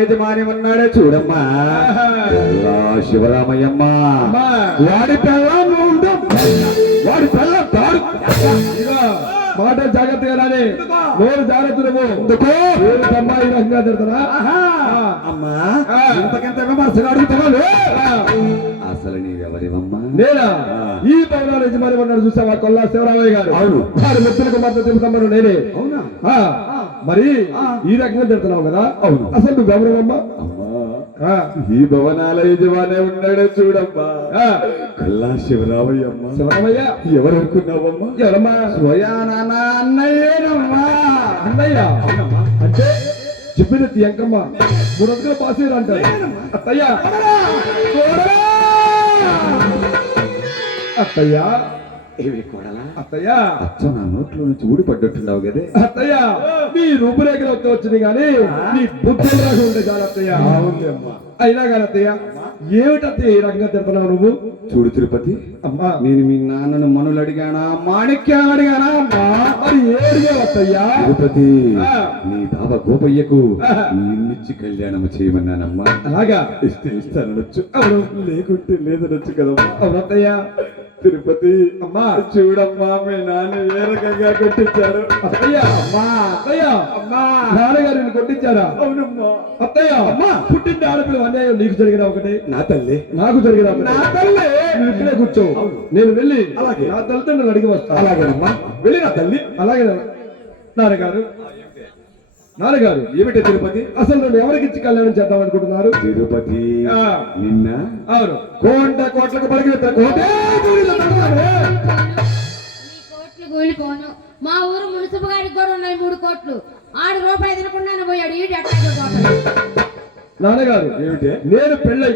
యజమాని ఉన్నాడే చూడమ్మా శివరామయ్యమ్మ. వాడి పిల్లం. వాడి పిల్లం తాడు మాట జాగ్రత్తగా రాని. నోరు జాగ్రత్త? అమ్మాయి రకంగా తిడతారా? అమ్మా అసలు నీవెవరివమ్మా? నేనా. ఈ భవనాల యజమాని ఉన్నాడు చూసావా? కొల్లా శివరామయ్య గారు. అవును. వారి మిత్రులకు మద్దతు నేనే అవునా? మరి. ఈ రకంగా తిడుతున్నావు కదా? అవును. అసలు నువ్వెవరమ్మా అమ్మా ఆ, ఈ భవనాల యజమానే ఉన్నాడే చూడమ్మా. కల్లా శివరామయ్యమ్మ. శివరామయ్య? ఎవరు అనుకున్నావమ్మా ఎవరమ్మా? స్వయానాన్న అన్నయ్యేనమ్మా అన్నయ్య అంటే చెప్పినట్టు ఎంకమ్మ మూడు వందల పాసేరు అంటారు. అత్తయ్య! అత్తయ్య? ఏవి కొడలా? అత్తయ్య. అచ్చ నా నోట్లో నుంచి ఊడిపడ్డట్టున్నావు కదే. అత్తయ్య నీ వచ్చింది కానీ నీ బుద్ధి చాలు అత్తయ్య. అయినా కానీ అత్తయ్య ఏమిటత్తయ్య ఈ రకంగా తిడుతున్నావు నువ్వు? చూడు తిరుపతి అమ్మా. నేను మీ నాన్నను మనులు అడిగానా మాణిక్యాలు అడిగానా? మరి ఏడుగా అత్తయ్య తిరుపతి. నీ బావ గోపయ్యకు. నిన్నిచ్చి కళ్యాణం చేయమన్నానమ్మా. అలాగా? ఇస్తే ఇస్తానొచ్చు అవును. లేకుంటే లేదనొచ్చు కదమ్మా. అవును అత్తయ్య తిరుపతి అమ్మా. చూడమ్మా మీ నాన్న ఏ రకంగా కొట్టించారు? అత్తయ్య అమ్మా అత్తయ్య. అమ్మా. నాన్నగారు నిన్ను కొట్టించారా? అవునమ్మా. అత్తయ్య అమ్మా. పుట్టిన ఆడపిల్ల అన్యాయం నీకు జరిగిన ఒకటి? నా తల్లి. నాకు జరిగిన. నా తల్లి. నువ్వు ఇక్కడే కూర్చో. నేను వెళ్ళి అలాగే. నా తల్లిదండ్రులు అడిగి వస్తా. అలాగేనమ్మా. వెళ్ళి నా తల్లి. అలాగే నాన్నగారు. నాన్నగారు ఏమిటి తిరుపతి? అసలు నన్ను ఎవరికి ఇచ్చి కళ్యాణం చేద్దాం అనుకుంటున్నారు? తిరుపతి ఆ. నిన్న? అవును. కోంట కోట్లకు పరిగెత్త కోటే మీ కోట్లు కూలిపోను. మా ఊరు మున్సిపల్ గారికి కూడా ఉన్నాయి మూడు కోట్లు. ఆరు రూపాయలు తినకుండానే పోయాడు. ఈడు నాన్నగారు ఏమిటి? నేను పెళ్ళై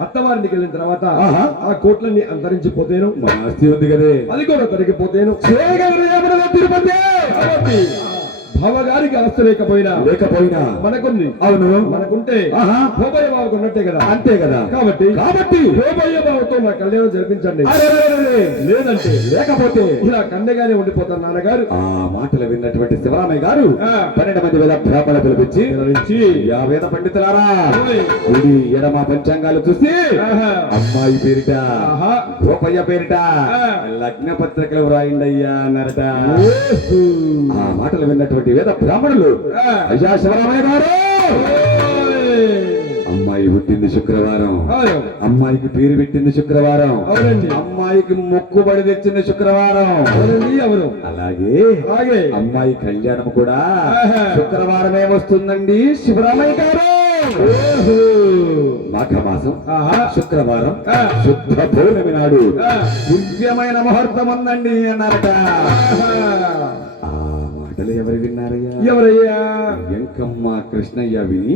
అత్తవారింటికి వెళ్ళిన తర్వాత. ఆ కోట్లన్నీ అంతరించిపోతేను మా ఆస్తి ఉంది కదే. అది కూడా ఏమన్నా తిరుపతి! భవగారికి ఆస్తి లేకపోయినా లేకపోయినా మనకుంది అవును మనకుంటే ఆహా. భోబయ్య బాబుకు ఉన్నట్టే కదా అంతే కదా కాబట్టి కాబట్టి భోబయ్య బాబుతో నా కళ్యాణం జరిపించండి. లేదంటే లేకపోతే ఇలా కన్నెగానే ఉండిపోతాను నాన్నగారు ఆ మాటలు విన్నటువంటి శివరామయ్య గారు. పన్నెండు మంది వేద బ్రాహ్మణ పిలిపించి యా వేద పండితులారా. కుడి ఎడమ పంచాంగాలు చూసి. అమ్మాయి పేరిట ఆహా. గోపయ్య పేరిట. లగ్న పత్రికలు వ్రాయండి అయ్యా అన్నారట. ఆ మాటలు విన్నటువంటి వేద బ్రాహ్మణులు. అయ్యా శివరామయ్య గారు. అమ్మాయి పుట్టింది శుక్రవారం. అమ్మాయికి పేరు పెట్టింది శుక్రవారం. అమ్మాయికి మొక్కుబడి తెచ్చింది శుక్రవారం అలాగే అలాగే అమ్మాయి కళ్యాణం కూడా. శుక్రవారమే వస్తుందండి శివరామయ్య గారు. మాఘమాసం. శుక్రవారం. శుద్ధ పౌర్ణమి నాడు. దివ్యమైన ముహూర్తం ఉందండి అన్నారట మాటలు ఎవరు విన్నారయ్యా? ఎవరయ్యా? వెంకమ్మ కృష్ణయ్య విని.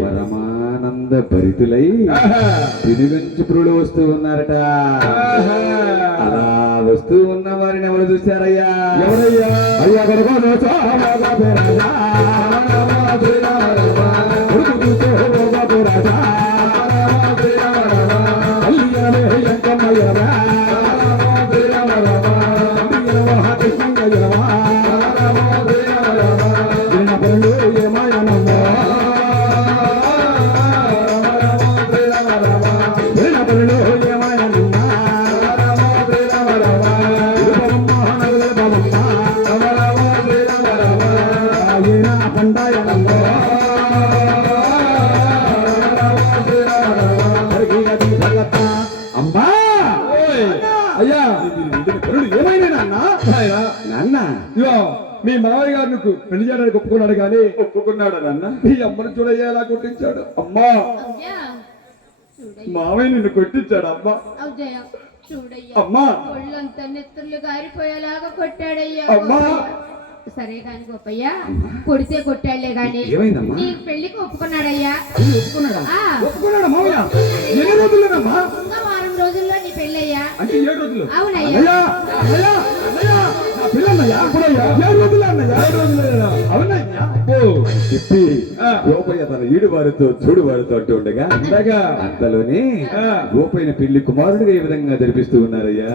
పరమానంద భరితులై ఆహా. తిరుగంచుపురులు వస్తూ ఉన్నారట. అలా వస్తూ ఉన్న వారిని ఎవరు చూశారయ్యా? ఎవరయ్యా? అయ్యా కొడుకు అమ్మా. అయ్యా! ఏమైనా నాన్న? మీ మావయ్య గారు నీకు పెళ్ళి చేయడానికి ఒప్పుకున్నాడు కానీ ఒప్పుకున్నాడు నాన్న? మీ అమ్మను చూడయ్యా ఎలా కొట్టించాడు. అమ్మా! మావయ్య నిన్ను కొట్టించాడు అమ్మా? అమ్మా! కొట్టాడయ్యా. అమ్మా. సరే కాని గోపయ్య కొడితే కొట్టాడులే గాని ఏమైందమ్మా? నీ పెళ్ళికి ఒప్పుకున్నాడయ్యా అయ్యో, ఒప్పుకున్నాడా ఆ. ఒప్పుకున్నాడా మావయ్య ఎన్ని రోజుల్లోనమ్మా ఇంకా వారం రోజుల్లో నీ పెళ్ళయ్యా అంటే ఏడు రోజులు అవునయ్యా అన్నయ్య అన్నయ్య అన్నయ్య నా పిల్లన్నయ్యా అప్పుడయ్యా? ఏడు రోజులే అన్నయ్యా ఏడు రోజులేనా? అవునయ్యా అబ్బో. చెప్పి ఆ. గోపయ్య తన ఈడు వారితో చూడు వారితో అంటూ ఉండగా ఉండగా. అంతలోనే ఆ. గోపయ్యన పెళ్ళి కుమారుడిగా ఏ విధంగా జరిపిస్తూ ఉన్నారయ్యా?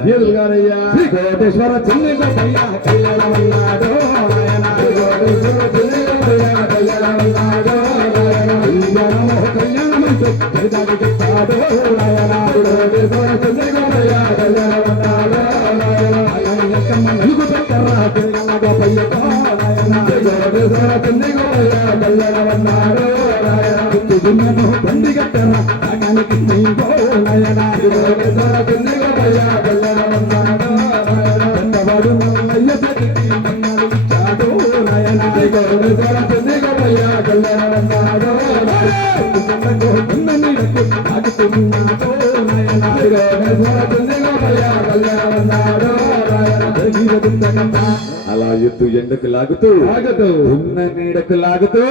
శ్రీ కోటేశ్వర చిన్ని గోపయ్య తాగుతున్నాడు నాయన. శ్రీ కోటేశ్వర చిన్ని గోపయ్య కళ్యాణమన్నాడు నాయన. జరిగిన దుండగంట అలా ఎత్తు ఎండకు లాగుతూ లాగుతూ. ఉన్న నీడకు లాగుతూ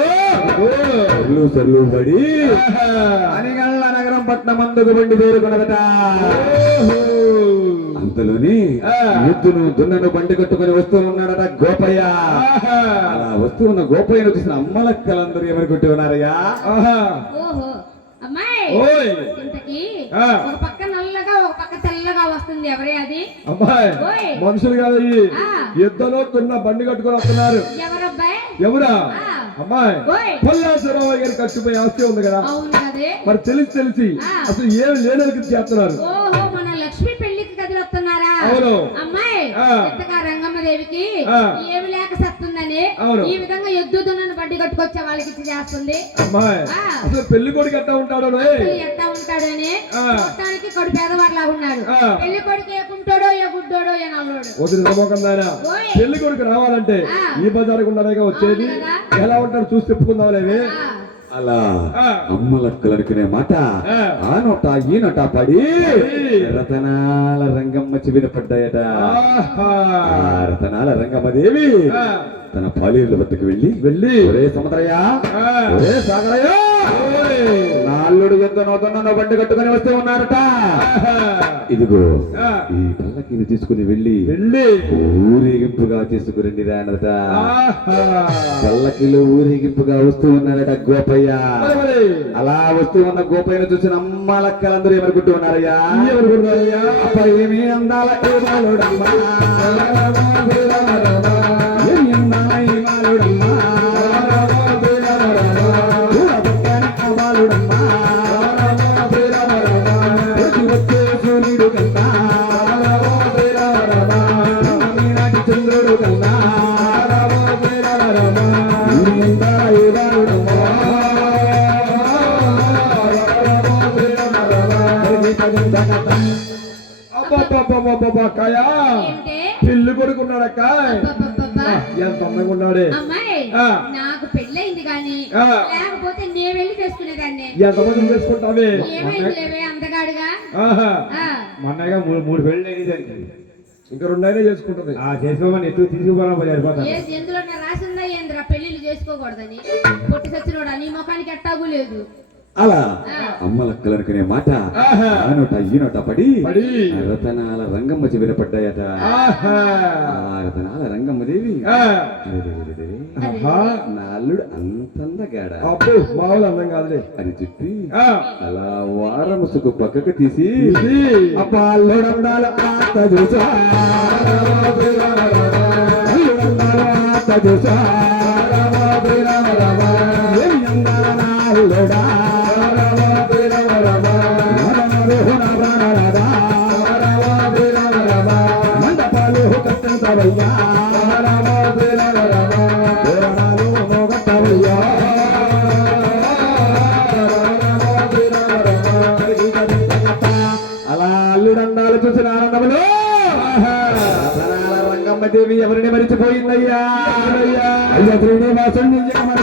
పడి ఆహా. అనిగళ్ళ నగరం పట్నం అందుకు బండి చేరుకున్నదట ఓహో. అంతలోని. ఎద్దును దున్నను బండి కట్టుకుని వస్తూ ఉన్నాడట గోపయ్య ఆహా. అలా వస్తూ ఉన్న గోపయ్యను చూసిన అమ్మలక్కలందరూ ఏమని కొట్టి ఉన్నారయ్యా ఆహా. ఓహో అమ్మాయి ఓయ్. ఇంతకి ఆ. ఒక పక్క నల్లగా ఒక పక్క తెల్లగా వస్తుంది ఎవరే అది అమ్మాయి ఓయ్. మనుషులు కాదయ్యి ఆ. యుద్ధంలో కొన్న బండి కట్టుకొని వస్తున్నారు ఎవరా ఆ. అమ్మాయి. పల్లాసరావు గారి కట్టుపోయి ఆస్తి ఉంది కదా మరి తెలిసి తెలిసి. అసలు ఏం లేనరికి చేస్తున్నారు మన లక్ష్మి పెళ్ళికి. అమ్మాయి. ఇంతగా రంగమ్మదేవికి. ఏమి లేక సత్తుందని. ఈ విధంగా ఎద్దు దున్నను బండి కట్టుకొచ్చే వాళ్ళకి ఇచ్చి చేస్తుంది అమ్మాయి ఆ. అసలు పెళ్ళి కొడుకు ఎట్టా ఉంటాడో ఎట్టా ఉంటాడని ఆ. మొత్తానికి కొడు పేదవాడిలా ఉన్నాడు. పెళ్ళి కొడుకు ఏ కుంటోడో ఏ గుడ్డోడో ఏ నల్లోడు. పెళ్ళి కొడుకు రావాలంటే. ఈ బజారుకు ఉండలేక వచ్చేది. ఎలా ఉంటాడు చూసి చెప్పుకుందాంలేవి. అలా ఆ. అమ్మలక్కలు అనుకునే మాట ఆ. నోట ఈ నోట పడి. రతనాల రంగమ్మ చెవిన పడ్డాయట రతనాల రంగమ్మదేవి ఆ. తన పాలీరుల వద్దకు వెళ్ళి వెళ్ళి ఒరే సముద్రయ్య ఆ. ఒరే సాగరయ్య అల్లుడు ఎంతో నూతన బండి కట్టుకొని వస్తూ ఉన్నారట. ఇదిగో. ఈ పల్లకిని తీసుకుని వెళ్ళి వెళ్ళి ఊరేగింపుగా తీసుకురండి రానట. పల్లకిలో ఊరేగింపుగా వస్తూ ఉన్నారట గోపయ్య. అలా వస్తూ ఉన్న గోపయ్యను చూసిన అమ్మలక్కలందరూ ఏమనుకుంటూ ఉన్నారయ్యా? అప్ప ఏమి అందాల బాలుడమ్మా అబ్బబ్బబ్బబ్బబ్బబ్బ, కాయా. ఏంటే? పెళ్ళి కొడుకున్నాడక్క అబ్బబ్బబ్బబ్బా. ఎంత ఉన్నాడే. అమ్మాయి. నాకు పెళ్ళయింది కానీ. లేకపోతే నేను వెళ్ళి చేసుకునేదాన్ని. ఎంత మంది చేసుకుంటావే? అందగాడుగా. మొన్నగా మూడు మూడు పెళ్ళి అయింది దానికి. ఇంకా రెండైనా చేసుకుంటది. ఆ చేసుకోమని ఎత్తు ఏ ఎందులో రాసిందా ఏందిరా? పెళ్ళిళ్ళు చేసుకోకూడదని. పొట్టి సచ్చినోడా నీ ముఖానికి ఎట్టాగు లేదు. అలా ఆ. అమ్మలక్కలు అనుకునే మాట ఆహా. ఆ నోట ఈ నోట పడి రతనాల రంగమ్మ చెవిన పడ్డాయట రతనాల రంగమ్మ దేవి ఆ. అరెరెరెరెరె. ఆహా. నా అల్లుడు అంతందగాడ మామూలు అందం కాదులే అని చెప్పి. అలా వారముసుకు పక్కకు తీసి ఇది. అప్పా అల్లుడందాల ఆత చూసా చూసా దేవి ఎవరిని మరిచిపోయిందయ్యా? అయ్య. శ్రీనివాసుని శ్రీనివాసుని ఆత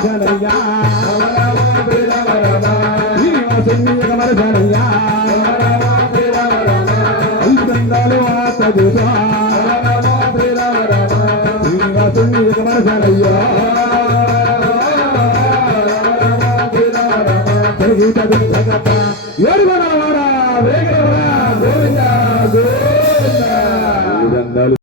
ఏడు వేగ గోవింద గోవింద.